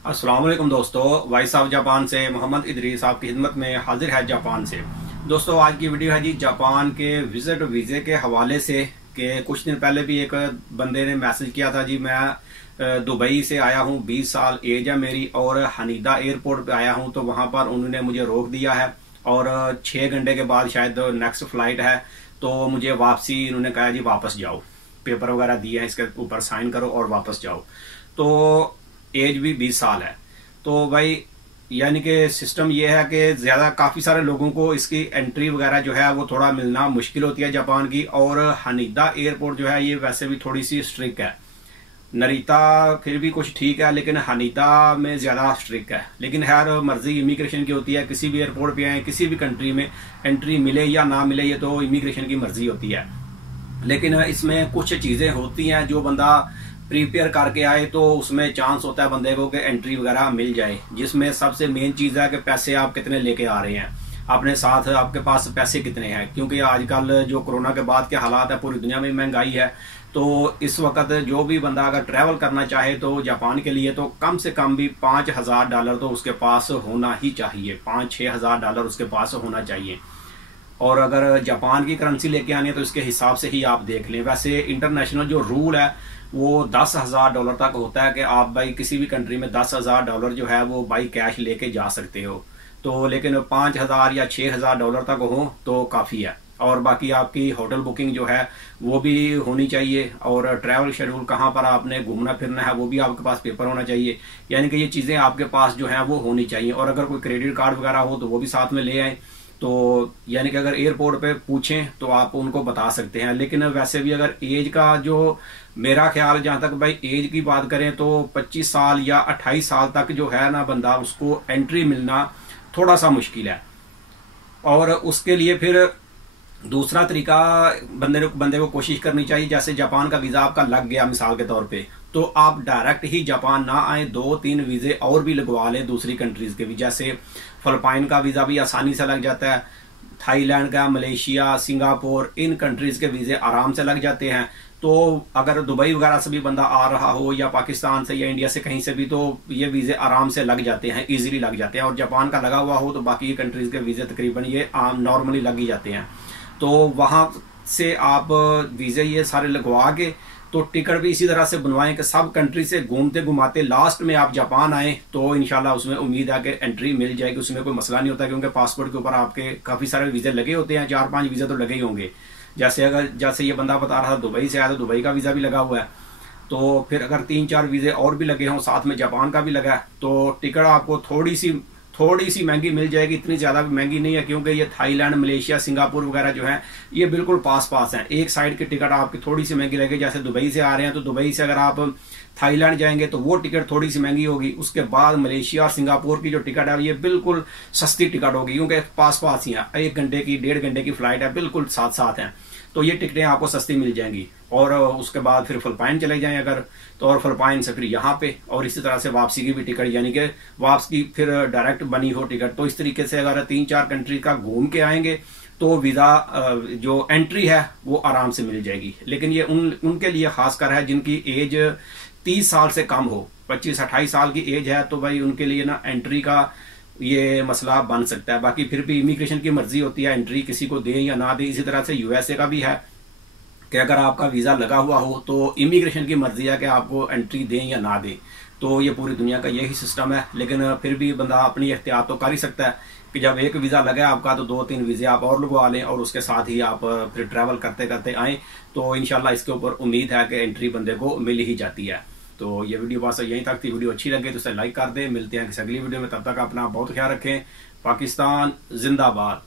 अस्सलाम वालेकुम दोस्तों, वॉइस ऑफ जापान से मोहम्मद इदरीस आपकी खिदमत में हाजिर है जापान से। दोस्तों आज की वीडियो है जी जापान के विजिट वीज़े के हवाले से। कि कुछ दिन पहले भी एक बंदे ने मैसेज किया था जी, मैं दुबई से आया हूँ, 20 साल एज है मेरी और हनीदा एयरपोर्ट पे आया हूँ, तो वहाँ पर उन्होंने मुझे रोक दिया है और 6 घंटे के बाद शायद नेक्स्ट फ्लाइट है, तो मुझे वापसी उन्होंने कहा जी वापस जाओ, पेपर वगैरह दिए हैं, इसके ऊपर साइन करो और वापस जाओ। तो एज भी 20 साल है। तो भाई यानी कि सिस्टम ये है कि ज़्यादा काफ़ी सारे लोगों को इसकी एंट्री वगैरह जो है वो थोड़ा मिलना मुश्किल होती है जापान की। और हनीदा एयरपोर्ट जो है ये वैसे भी थोड़ी सी स्ट्रिक्ट है। नरीता फिर भी कुछ ठीक है, लेकिन हनीदा में ज़्यादा स्ट्रिक्ट है। लेकिन हर मर्जी इमिग्रेशन की होती है, किसी भी एयरपोर्ट पे आए, किसी भी कंट्री में एंट्री मिले या ना मिले, ये तो इमिग्रेशन की मर्जी होती है। लेकिन इसमें कुछ चीज़ें होती हैं जो बंदा प्रिपेयर करके आए तो उसमें चांस होता है बंदे को कि एंट्री वगैरह मिल जाए। जिसमें सबसे मेन चीज़ है कि पैसे आप कितने लेके आ रहे हैं, अपने साथ आपके पास पैसे कितने हैं। क्योंकि आजकल जो कोरोना के बाद के हालात है, पूरी दुनिया में महंगाई है, तो इस वक्त जो भी बंदा अगर ट्रैवल करना चाहे तो जापान के लिए तो कम से कम भी $5,000 तो उसके पास होना ही चाहिए। $5-6,000 उसके पास होना चाहिए। और अगर जापान की करेंसी लेके आनी है तो इसके हिसाब से ही आप देख लें। वैसे इंटरनेशनल जो रूल है वो $10,000 तक होता है कि आप भाई किसी भी कंट्री में $10,000 जो है वो बाई कैश लेके जा सकते हो। तो लेकिन 5,000 या $6,000 तक हो तो काफ़ी है। और बाकी आपकी होटल बुकिंग जो है वो भी होनी चाहिए, और ट्रैवल शेड्यूल कहाँ पर आपने घूमना फिरना है वो भी आपके पास पेपर होना चाहिए। यानी कि ये चीज़ें आपके पास जो है वो होनी चाहिए। और अगर कोई क्रेडिट कार्ड वगैरह हो तो वो भी साथ में ले आए। तो यानी कि अगर एयरपोर्ट पे पूछें तो आप उनको बता सकते हैं। लेकिन वैसे भी अगर एज का जो मेरा ख्याल, जहां तक भाई एज की बात करें तो 25 साल या 28 साल तक जो है ना बंदा, उसको एंट्री मिलना थोड़ा सा मुश्किल है। और उसके लिए फिर दूसरा तरीका बंदे को कोशिश करनी चाहिए। जैसे जापान का वीजा आपका लग गया मिसाल के तौर पे, तो आप डायरेक्ट ही जापान ना आए, 2-3 वीजे और भी लगवा लें दूसरी कंट्रीज के भी। जैसे फिलिपाइन का वीजा भी आसानी से लग जाता है, थाईलैंड का, मलेशिया, सिंगापुर, इन कंट्रीज के वीजे आराम से लग जाते हैं। तो अगर दुबई वगैरह से भी बंदा आ रहा हो या पाकिस्तान से या इंडिया से कहीं से भी, तो ये वीजे आराम से लग जाते हैं, इजीली लग जाते हैं। और जापान का लगा हुआ हो तो बाकी कंट्रीज के वीजे तकरीबन ये आम नॉर्मली लग ही जाते हैं। तो वहां से आप वीजे ये सारे लगवा के तो टिकट भी इसी तरह से बनवाएं कि सब कंट्री से घूमते घुमाते लास्ट में आप जापान आए तो इंशाल्लाह उसमें उम्मीद है कि एंट्री मिल जाएगी। उसमें कोई मसला नहीं होता, क्योंकि पासपोर्ट के ऊपर आपके काफी सारे वीजे लगे होते हैं, 4-5 वीजे तो लगे ही होंगे। जैसे ये बंदा बता रहा था दुबई से आया तो दुबई का वीजा भी लगा हुआ है। तो फिर अगर 3-4 वीजे और भी लगे हों, साथ में जापान का भी लगा है, तो टिकट आपको थोड़ी सी महंगी मिल जाएगी। इतनी ज्यादा भी महंगी नहीं है, क्योंकि ये थाईलैंड, मलेशिया, सिंगापुर वगैरह जो है ये बिल्कुल पास हैं। एक साइड की टिकट आपकी थोड़ी सी महंगी लगेगी। जैसे दुबई से आ रहे हैं तो दुबई से अगर आप थाईलैंड जाएंगे तो वो टिकट थोड़ी सी महंगी होगी। उसके बाद मलेशिया और सिंगापुर की जो टिकट है ये बिल्कुल सस्ती टिकट होगी, क्योंकि पास ही है, 1 घंटे की 1.5 घंटे की फ्लाइट है, बिल्कुल साथ है। तो ये टिकटें आपको सस्ती मिल जाएंगी। और उसके बाद फिर फिलिपाइन चले जाएं अगर तो, और फिलिपाइन से फिर यहाँ पे, और इसी तरह से वापसी की भी टिकट, यानी कि वापसी की फिर डायरेक्ट बनी हो टिकट। तो इस तरीके से अगर 3-4 कंट्री का घूम के आएंगे तो वीजा जो एंट्री है वो आराम से मिल जाएगी। लेकिन ये उनके लिए खासकर है जिनकी एज 30 साल से कम हो। 25-28 साल की एज है तो भाई उनके लिए ना एंट्री का ये मसला बन सकता है। बाकी फिर भी इमिग्रेशन की मर्जी होती है एंट्री किसी को दें या ना दें। इसी तरह से यूएसए का भी है कि अगर आपका वीजा लगा हुआ हो तो इमिग्रेशन की मर्जी है कि आपको एंट्री दें या ना दें। तो ये पूरी दुनिया का यही सिस्टम है। लेकिन फिर भी बंदा अपनी एहतियात तो कर ही सकता है कि जब एक वीजा लगा है आपका तो 2-3 वीजे आप और लगवा लें, और उसके साथ ही आप फिर ट्रैवल करते करते आए तो इंशाल्लाह इसके ऊपर उम्मीद है कि एंट्री बंदे को मिल ही जाती है। तो ये वीडियो बस यहीं तक थी। वीडियो अच्छी लगे तो इसे लाइक कर दें। मिलते हैं किसी अगली वीडियो में, तब तक अपना बहुत ख्याल रखें। पाकिस्तान जिंदाबाद।